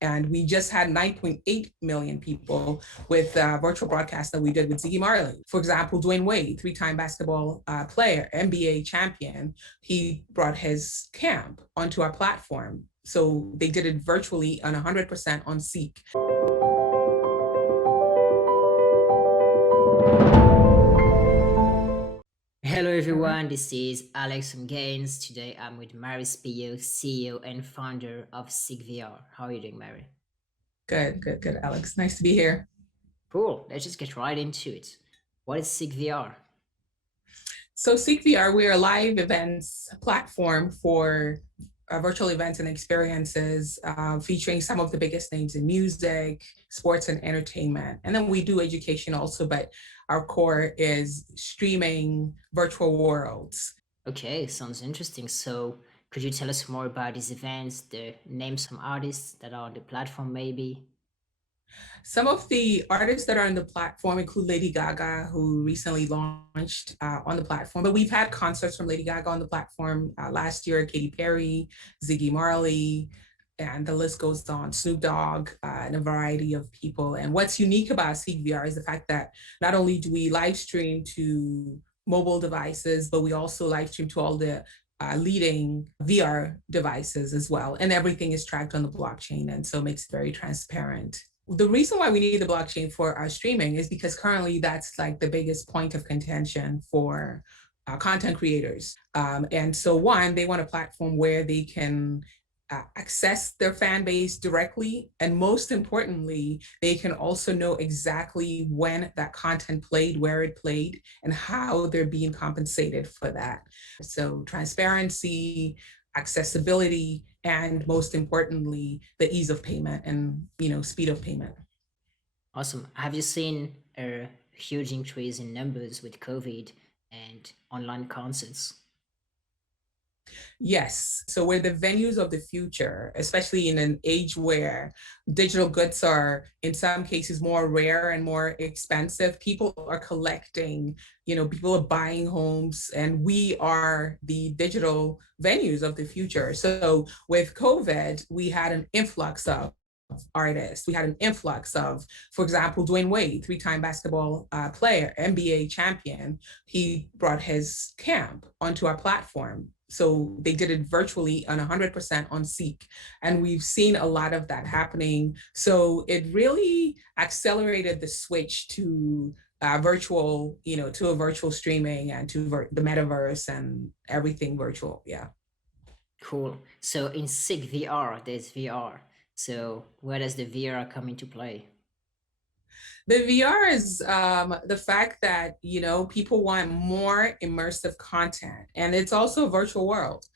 And we just had 9.8 million people with virtual broadcasts that we did with Ziggy Marley. For example, Dwyane Wade, three-time basketball player, NBA champion, he brought his camp onto our platform. So they did it virtually on 100% on CEEK. Hello everyone, this is Alex from Gains. Today I'm with Mary Spio, CEO and founder of CEEK VR. How are you doing, Mary? Good, Alex. Nice to be here. Cool, let's just get right into it. What is CEEK VR? So CEEK VR, we're a live events platform for virtual events and experiences featuring some of the biggest names in music, sports, and entertainment. And then we do education also, but our core is streaming virtual worlds. Okay, sounds interesting. So could you tell us more about these events, name some artists that are on the platform maybe? Some of the artists that are on the platform include Lady Gaga, who recently launched on the platform. But we've had concerts from Lady Gaga on the platform last year, Katy Perry, Ziggy Marley, and the list goes on, Snoop Dogg, and a variety of people. And what's unique about CEEK VR is the fact that not only do we live stream to mobile devices, but we also live stream to all the leading VR devices as well. And everything is tracked on the blockchain, and so makes it very transparent. The reason why we need the blockchain for our streaming is because currently that's like the biggest point of contention for content creators. And so one, they want a platform where they can access their fan base directly. And most importantly, they can also know exactly when that content played, where it played, and how they're being compensated for that. So transparency, accessibility, and most importantly, the ease of payment and speed of payment. Awesome. Have you seen a huge increase in numbers with COVID and online concerts? Yes. So we're the venues of the future, especially in an age where digital goods are in some cases more rare and more expensive. People are collecting, people are buying homes, and we are the digital venues of the future. So with COVID, we had an influx of artists. We had an influx of, for example, Dwyane Wade, three-time basketball player, NBA champion. He brought his camp onto our platform. So they did it virtually on 100% on CEEK. And we've seen a lot of that happening. So it really accelerated the switch to virtual, to a virtual streaming and to the metaverse and everything virtual. Yeah. Cool. So in CEEK VR, there's VR. So where does the VR come into play? The VR is the fact that, people want more immersive content, and it's also a virtual world,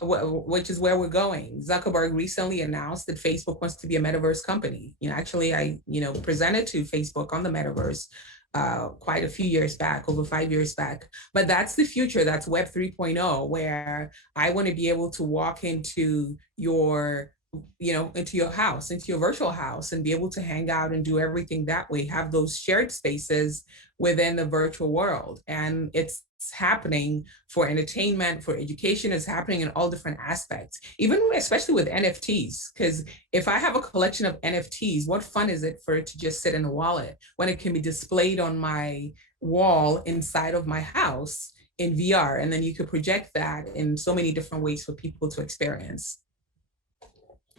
which is where we're going. Zuckerberg recently announced that Facebook wants to be a metaverse company. Actually, I, presented to Facebook on the metaverse quite a few years back, over 5 years back. But that's the future. That's Web 3.0, where I want to be able to walk into into your house, into your virtual house, and be able to hang out and do everything that way, have those shared spaces within the virtual world. And it's happening for entertainment, for education, it's happening in all different aspects, even especially with NFTs. Because if I have a collection of NFTs, what fun is it for it to just sit in a wallet when it can be displayed on my wall inside of my house in VR? And then you could project that in so many different ways for people to experience.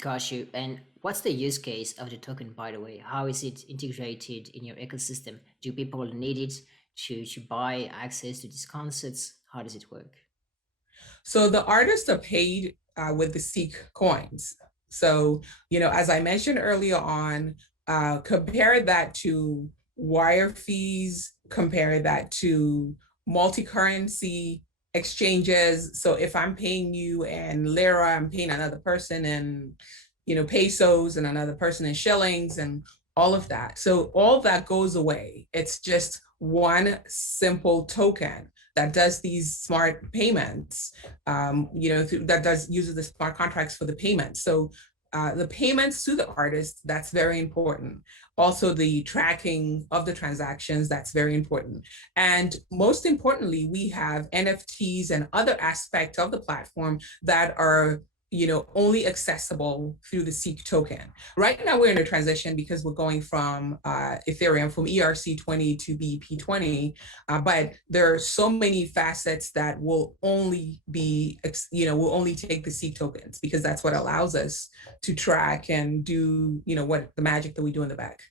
Got you. And what's the use case of the token, by the way? How is it integrated in your ecosystem? Do people need it to buy access to these concerts? How does it work? So the artists are paid with the CEEK coins. So, as I mentioned earlier on, compare that to wire fees, compare that to multi-currency exchanges. So if I'm paying you in lira, I'm paying another person in, pesos, and another person in shillings, and all of that. So all that goes away. It's just one simple token that does these smart payments, uses the smart contracts for the payments. So the payments to the artist, that's very important. Also, the tracking of the transactions, that's very important. And most importantly, we have NFTs and other aspects of the platform that are only accessible through the CEEK token. Right now, we're in a transition because we're going from Ethereum from ERC20 to BEP20, but there are so many facets that will only be, will only take the CEEK tokens because that's what allows us to track and do, what the magic that we do in the back.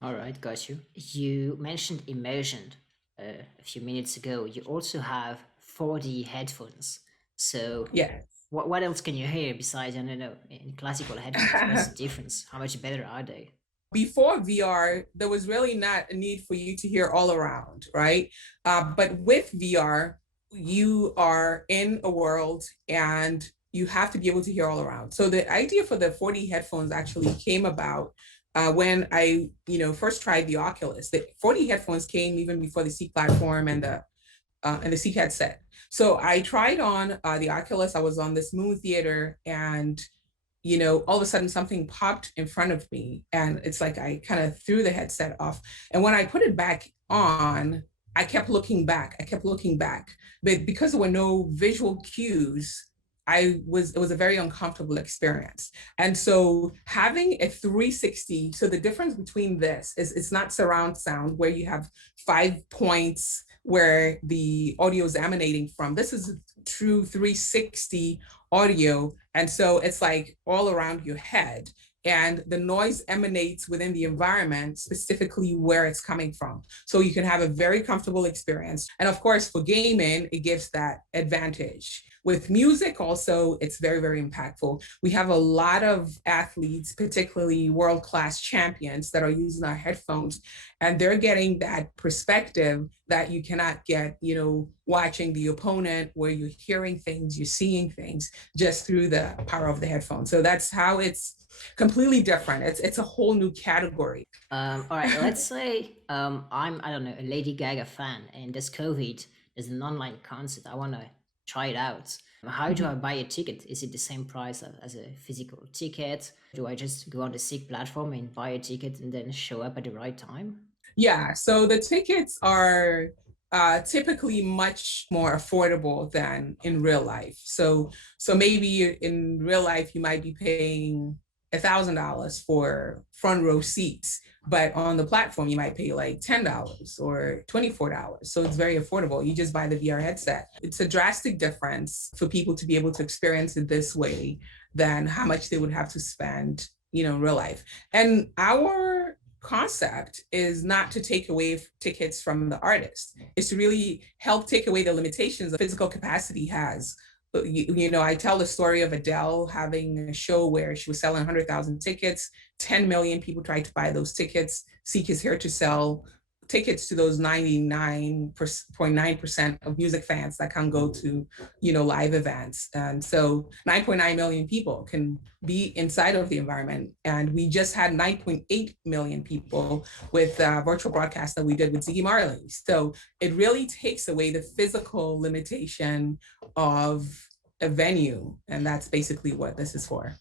All right, got you. You mentioned immersion a few minutes ago. You also have 4D headphones. So, Yeah. what else can you hear besides, I don't know, in classical headphones? What's the difference? How much better are they? Before VR, there was really not a need for you to hear all around, right? But with VR, you are in a world and you have to be able to hear all around. So the idea for the 4D headphones actually came about when I, first tried the Oculus. The 4D headphones came even before the CEEK platform and the CEEK headset. So I tried on the Oculus. I was on this movie theater and all of a sudden something popped in front of me and it's like I kind of threw the headset off. And when I put it back on, I kept looking back. But because there were no visual cues, it was a very uncomfortable experience. And so having a 360, so the difference between this is it's not surround sound where you have 5 points where the audio is emanating from. This is true 360 audio. And so it's like all around your head. And the noise emanates within the environment, specifically where it's coming from. So you can have a very comfortable experience. And of course, for gaming, it gives that advantage. With music also, it's very, very impactful. We have a lot of athletes, particularly world-class champions that are using our headphones, and they're getting that perspective that you cannot get, watching the opponent where you're hearing things, you're seeing things just through the power of the headphone. So that's how it's completely different. It's a whole new category. All right, let's say I don't know, a Lady Gaga fan, and this COVID is an online concert. I want to try it out. How do I buy a ticket? Is it the same price as a physical ticket? Do I just go on the CEEK platform and buy a ticket and then show up at the right time? Yeah, so the tickets are typically much more affordable than in real life. So maybe in real life you might be paying $1,000 for front row seats, but on the platform you might pay like $10 or $24. So it's very affordable. You just buy the VR headset. It's a drastic difference for people to be able to experience it this way than how much they would have to spend, in real life. And our concept is not to take away tickets from the artist. It's to really help take away the limitations the physical capacity has. I tell the story of Adele having a show where she was selling 100,000 tickets. 10 million people tried to buy those tickets. CEEK is here to sell tickets to those 99.9% of music fans that can go to, live events. And so 9.9 million people can be inside of the environment. And we just had 9.8 million people with virtual broadcast that we did with Ziggy Marley. So it really takes away the physical limitation of a venue. And that's basically what this is for.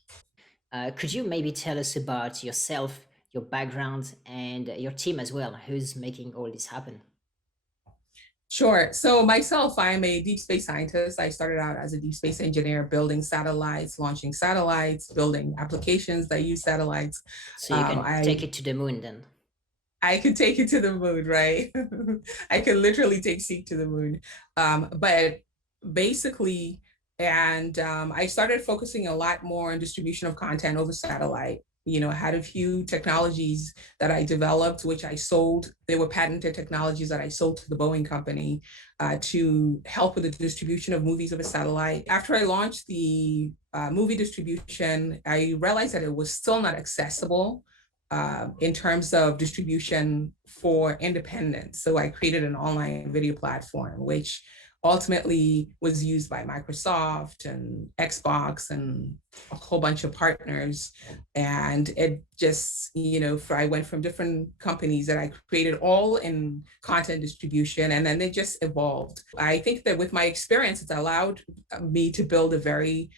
Could you maybe tell us about yourself, your background, and your team as well? Who's making all this happen? Sure. So myself, I'm a deep space scientist. I started out as a deep space engineer, building satellites, launching satellites, building applications that use satellites. So you can take it to the moon then. I could take it to the moon, right? I could literally take CEEK to the moon. But basically, I started focusing a lot more on distribution of content over satellite. I had a few technologies that I developed, which I sold. They were patented technologies that I sold to the Boeing company to help with the distribution of movies over satellite. After I launched the movie distribution, I realized that it was still not accessible in terms of distribution for independents. So I created an online video platform, which ultimately was used by Microsoft and Xbox and a whole bunch of partners. And it just, I went from different companies that I created all in content distribution, and then they just evolved. I think that with my experience, it's allowed me to build a very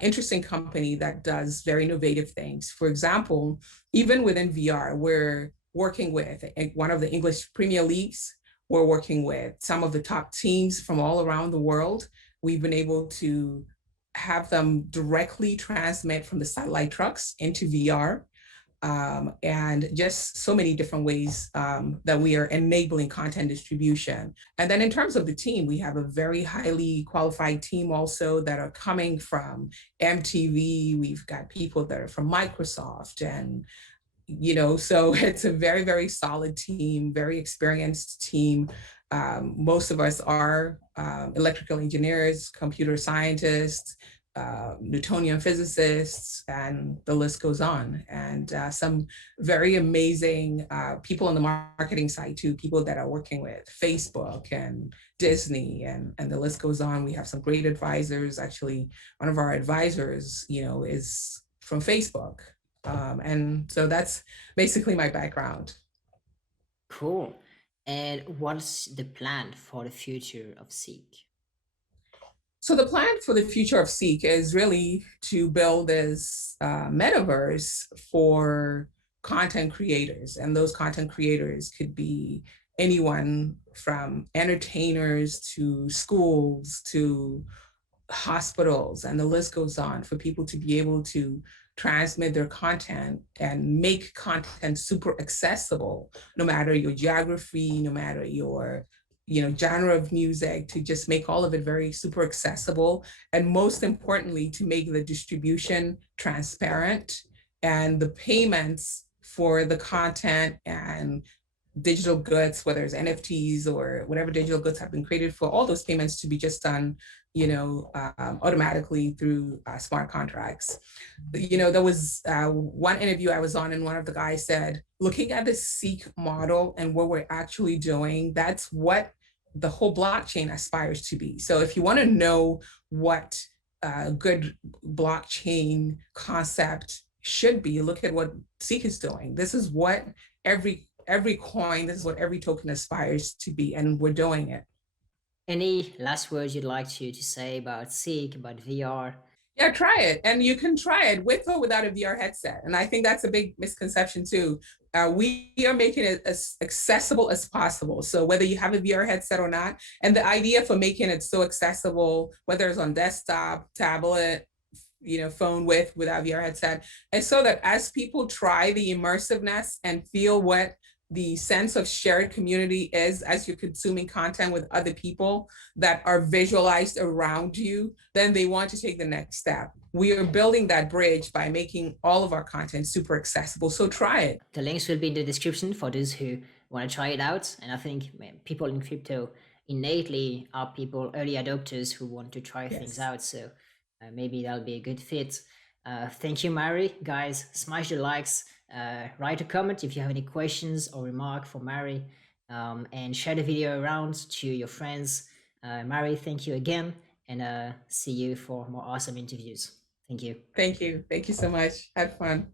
interesting company that does very innovative things. For example, even within VR, we're working with one of the English Premier Leagues. We're working with some of the top teams from all around the world. We've been able to have them directly transmit from the satellite trucks into VR, and just so many different ways that we are enabling content distribution. And then in terms of the team, we have a very highly qualified team also that are coming from MTV. We've got people that are from Microsoft, and so it's a very, very solid team, very experienced team. Most of us are electrical engineers, computer scientists, Newtonian physicists, and the list goes on. And some very amazing people on the marketing side too, people that are working with Facebook and Disney, and the list goes on. We have some great advisors. Actually, one of our advisors, is from Facebook. And so that's basically my background. Cool. And what's the plan for the future of Seek? So the plan for the future of CEEK is really to build this metaverse for content creators. And those content creators could be anyone from entertainers to schools to hospitals, and the list goes on, for people to be able to transmit their content and make content super accessible, no matter your geography, no matter your genre of music, to just make all of it very super accessible, and most importantly to make the distribution transparent, and the payments for the content and digital goods, whether it's NFTs or whatever digital goods have been created, for all those payments to be just done, automatically through smart contracts. There was one interview I was on, and one of the guys said, looking at the CEEK model and what we're actually doing, that's what the whole blockchain aspires to be. So if you want to know what a good blockchain concept should be, look at what CEEK is doing. This is what every coin, this is what every token aspires to be, and we're doing it. Any last words you'd like to say about Seek, about VR? Yeah, try it. And you can try it with or without a VR headset. And I think that's a big misconception too. We are making it as accessible as possible. So whether you have a VR headset or not, and the idea for making it so accessible, whether it's on desktop, tablet, phone without VR headset, and so that as people try the immersiveness and feel what the sense of shared community is as you're consuming content with other people that are visualized around you, then they want to take the next step. We are building that bridge by making all of our content super accessible. So try it. The links will be in the description for those who want to try it out. And I think people in crypto innately are people, early adopters who want to try things Yes. out. So maybe that'll be a good fit. Thank you, Mary. Guys, smash the likes. Write a comment if you have any questions or remark for Mary, and share the video around to your friends. Mary, thank you again, and see you for more awesome interviews. Thank you. Thank you. Thank you so much. Had fun.